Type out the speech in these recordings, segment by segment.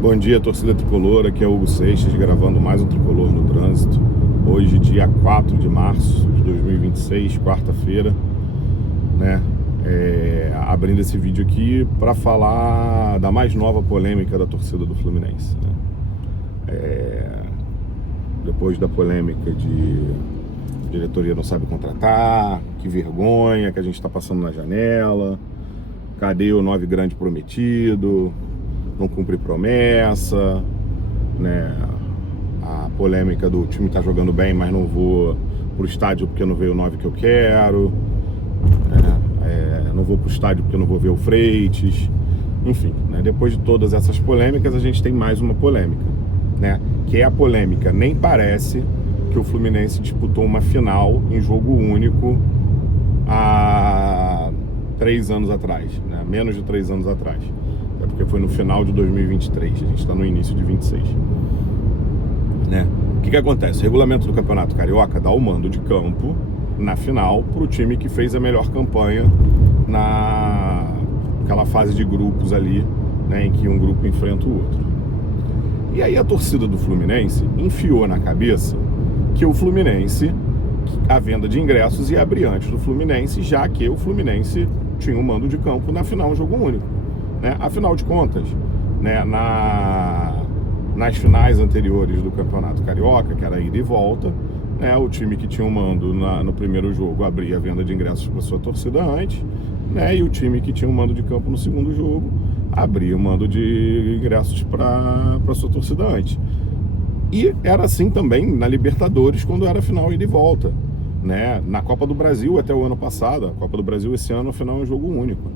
Bom dia, torcida tricolor, aqui é o Hugo Seixas gravando mais um Tricolor no Trânsito. Hoje, dia 4 de março de 2026, quarta-feira, né? Abrindo esse vídeo aqui para falar da mais nova polêmica da torcida do Fluminense, né? Depois da polêmica de diretoria não sabe contratar, que vergonha que a gente está passando na janela, cadê o 9 grande prometido, não cumpre promessa, né? A polêmica do time tá jogando bem, mas não vou pro estádio porque não veio o 9 que eu quero, não vou pro estádio porque não vou ver o Freitas, enfim, né? Depois de todas essas polêmicas, a gente tem mais uma polêmica, né? Que é a polêmica, nem parece que o Fluminense disputou uma final em jogo único há 3 anos atrás, né? Menos de 3 anos atrás. É porque foi no final de 2023, a gente está no início de 26, né? O que acontece? O regulamento do Campeonato Carioca dá o mando de campo na final para o time que fez a melhor campanha naquela fase de grupos ali, né, em que um grupo enfrenta o outro. E aí a torcida do Fluminense enfiou na cabeça que o Fluminense, a venda de ingressos ia abrir antes do Fluminense, já que o Fluminense tinha o mando de campo na final jogo único, né? Afinal de contas, né, nas finais anteriores do Campeonato Carioca, que era ida e volta, né, o time que tinha o mando no primeiro jogo abria a venda de ingressos para sua torcida antes, né, e o time que tinha o mando de campo no segundo jogo abria o mando de ingressos para sua torcida antes. E era assim também na Libertadores, quando era final ida e volta, né? Na Copa do Brasil até o ano passado, a Copa do Brasil esse ano, a final é um jogo único,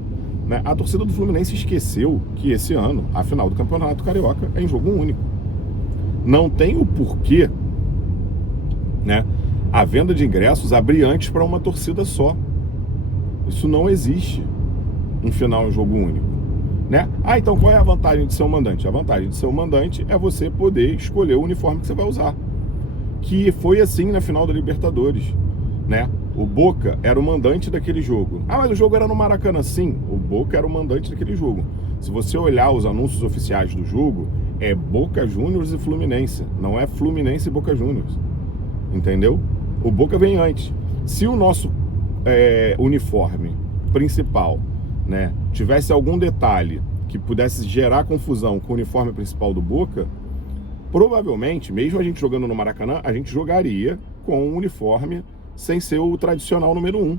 né? A torcida do Fluminense esqueceu que esse ano a final do Campeonato Carioca é em jogo único. Não tem o porquê, né, a venda de ingressos abrir antes para uma torcida só. Isso não existe em final em jogo único, né? Então qual é a vantagem de ser um mandante? A vantagem de ser um mandante é você poder escolher o uniforme que você vai usar, que foi assim na final da Libertadores, né? O Boca era o mandante daquele jogo. Mas o jogo era no Maracanã. Sim, o Boca era o mandante daquele jogo. Se você olhar os anúncios oficiais do jogo, é Boca Juniors e Fluminense, não é Fluminense e Boca Juniors, entendeu? O Boca vem antes. Se o nosso uniforme principal, né, tivesse algum detalhe que pudesse gerar confusão com o uniforme principal do Boca, provavelmente, mesmo a gente jogando no Maracanã, a gente jogaria com um uniforme sem ser o tradicional número 1.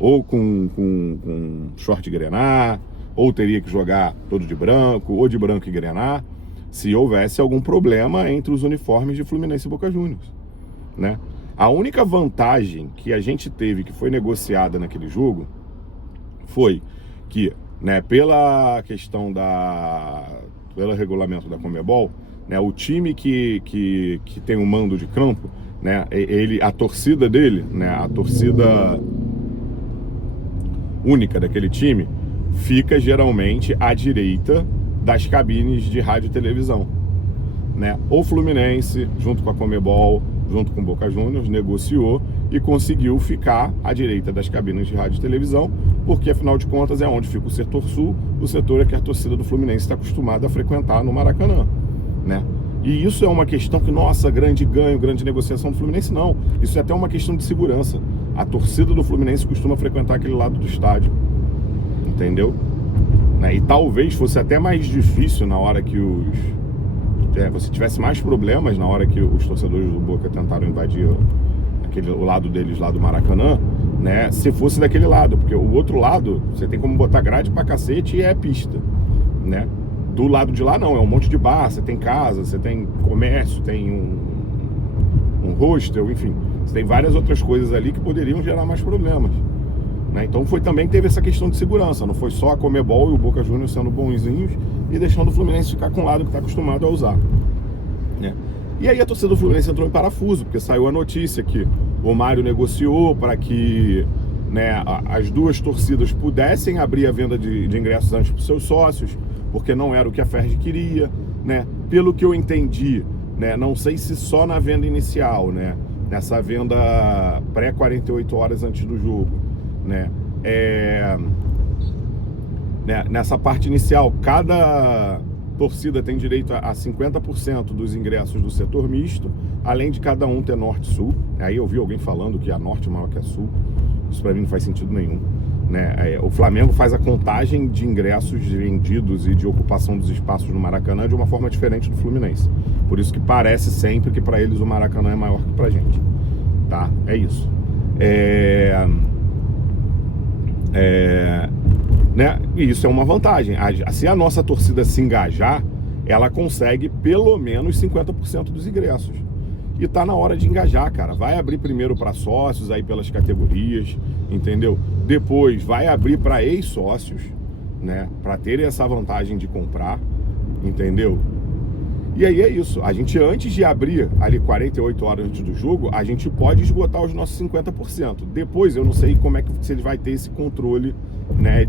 Ou com short grená, ou teria que jogar todo de branco, ou de branco e grená, se houvesse algum problema entre os uniformes de Fluminense e Boca Juniors, né? A única vantagem que a gente teve, que foi negociada naquele jogo, foi que, né, pela questão pelo regulamento da Conmebol, né, o time que tem o mando de campo, né, a torcida dele, né, a torcida única daquele time, fica geralmente à direita das cabines de rádio e televisão, né? O Fluminense, junto com a Conmebol, junto com o Boca Juniors, negociou e conseguiu ficar à direita das cabines de rádio e televisão, porque afinal de contas é onde fica o setor sul, o setor é que a torcida do Fluminense está acostumada a frequentar no Maracanã, né? E isso é uma questão que, nossa, grande ganho, grande negociação do Fluminense, não. Isso é até uma questão de segurança. A torcida do Fluminense costuma frequentar aquele lado do estádio, entendeu? E talvez fosse até mais difícil na hora que você tivesse mais problemas na hora que os torcedores do Boca tentaram invadir o lado deles lá do Maracanã, né, se fosse daquele lado, porque o outro lado você tem como botar grade pra cacete e é pista, né? Do lado de lá não, é um monte de bar, você tem casa, você tem comércio, tem um hostel, enfim, você tem várias outras coisas ali que poderiam gerar mais problemas, né? Então também teve essa questão de segurança, não foi só a Conmebol e o Boca Juniors sendo bonzinhos e deixando o Fluminense ficar com o lado que está acostumado a usar, né? E aí a torcida do Fluminense entrou em parafuso, porque saiu a notícia que o Mário negociou para que, né, as duas torcidas pudessem abrir a venda de ingressos antes para os seus sócios, porque não era o que a Ferdi queria, né? Pelo que eu entendi, né, não sei se só na venda inicial, né, nessa venda pré-48 horas antes do jogo, né, nessa parte inicial, cada torcida tem direito a 50% dos ingressos do setor misto, além de cada um ter norte e sul. Aí eu vi alguém falando que a norte é maior que a sul. Isso para mim não faz sentido nenhum, né? O Flamengo faz a contagem de ingressos vendidos e de ocupação dos espaços no Maracanã de uma forma diferente do Fluminense. Por isso que parece sempre que para eles o Maracanã é maior que pra gente, tá? É isso. Né? E isso é uma vantagem. Se a nossa torcida se engajar, ela consegue pelo menos 50% dos ingressos. E tá na hora de engajar, cara. Vai abrir primeiro para sócios aí pelas categorias, entendeu? Depois vai abrir para ex-sócios, né? Para terem essa vantagem de comprar, entendeu? E aí é isso. A gente, antes de abrir ali 48 horas antes do jogo, a gente pode esgotar os nossos 50%. Depois eu não sei como é que se ele vai ter esse controle, né,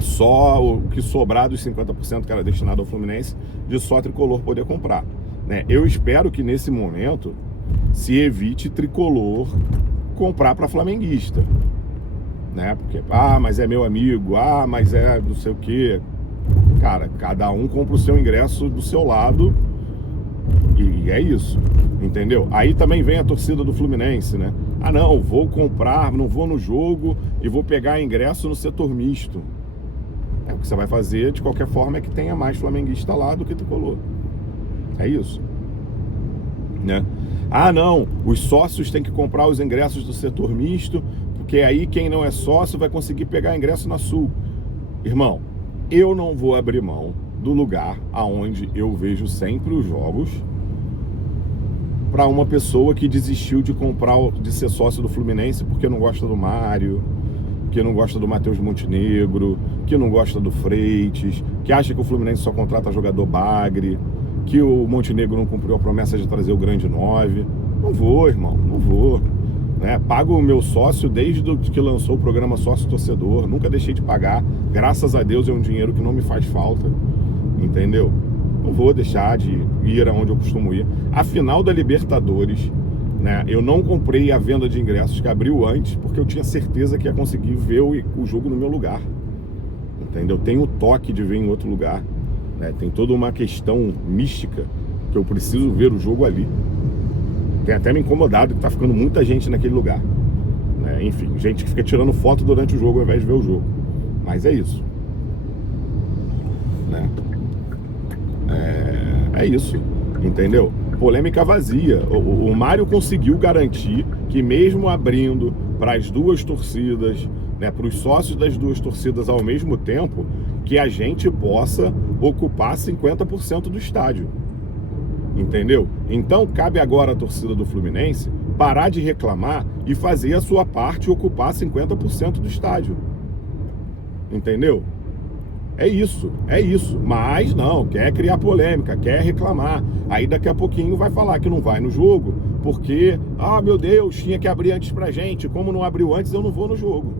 só o que sobrar dos 50% que era destinado ao Fluminense, de só tricolor poder comprar, né? Eu espero que nesse momento se evite tricolor comprar para flamenguista, né? Porque, mas é meu amigo, mas é não sei o quê. Cara, cada um compra o seu ingresso do seu lado e é isso, entendeu? Aí também vem a torcida do Fluminense, né? Não, vou comprar, não vou no jogo e vou pegar ingresso no setor misto. O que você vai fazer, de qualquer forma, é que tenha mais flamenguista lá do que tricolor. É isso, né? Não, os sócios têm que comprar os ingressos do setor misto, porque aí quem não é sócio vai conseguir pegar ingresso na Sul. Irmão, eu não vou abrir mão do lugar aonde eu vejo sempre os jogos para uma pessoa que desistiu de de ser sócio do Fluminense porque não gosta do Mário, que não gosta do Matheus Montenegro, que não gosta do Freitas, que acha que o Fluminense só contrata jogador bagre, que o Montenegro não cumpriu a promessa de trazer o grande 9. Não vou, irmão, não vou, né? Pago o meu sócio desde que lançou o programa Sócio Torcedor, nunca deixei de pagar, graças a Deus é um dinheiro que não me faz falta, entendeu? Não vou deixar de ir aonde eu costumo ir. A final da Libertadores, né, eu não comprei a venda de ingressos, que abriu antes, porque eu tinha certeza que ia conseguir ver o jogo no meu lugar, entendeu? Tem o toque de ver em outro lugar, né? Tem toda uma questão mística que eu preciso ver o jogo ali. Tem até me incomodado que tá ficando muita gente naquele lugar, né? Enfim, gente que fica tirando foto durante o jogo ao invés de ver o jogo. Mas é isso, né? É isso, entendeu? Polêmica vazia. O Mário conseguiu garantir que mesmo abrindo para as duas torcidas, né, para os sócios das duas torcidas ao mesmo tempo, que a gente possa ocupar 50% do estádio, entendeu? Então cabe agora à torcida do Fluminense parar de reclamar e fazer a sua parte e ocupar 50% do estádio, entendeu? É isso, mas não, quer criar polêmica, quer reclamar, aí daqui a pouquinho vai falar que não vai no jogo, porque, meu Deus, tinha que abrir antes pra gente, como não abriu antes eu não vou no jogo,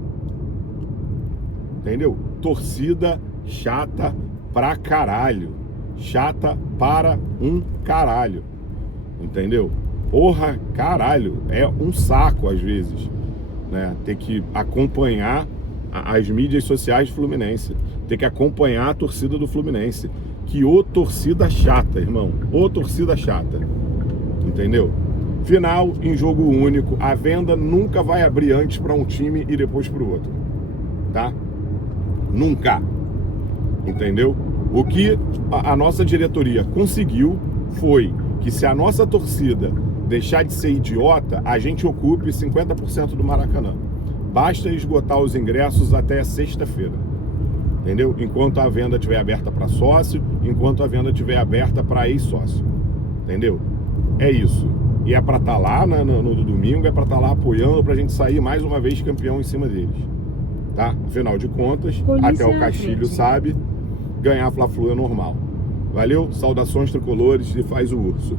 entendeu? Torcida chata pra caralho, chata para um caralho, entendeu? Porra, caralho, é um saco às vezes, né, ter que acompanhar as mídias sociais do Fluminense, ter que acompanhar a torcida do Fluminense. Que torcida chata, irmão, torcida chata, entendeu? Final em jogo único, a venda nunca vai abrir antes para um time e depois para o outro, tá? Nunca, entendeu? O que a nossa diretoria conseguiu foi que, se a nossa torcida deixar de ser idiota, a gente ocupe 50% do Maracanã. Basta esgotar os ingressos até sexta-feira, entendeu? Enquanto a venda estiver aberta para sócio, enquanto a venda estiver aberta para ex-sócio, entendeu? É isso. E é para estar lá no domingo, é para estar lá apoiando, para a gente sair mais uma vez campeão em cima deles, tá? Afinal de contas, até o Castilho sabe, ganhar Fla-Flu é normal. Valeu, saudações tricolores e faz o urso.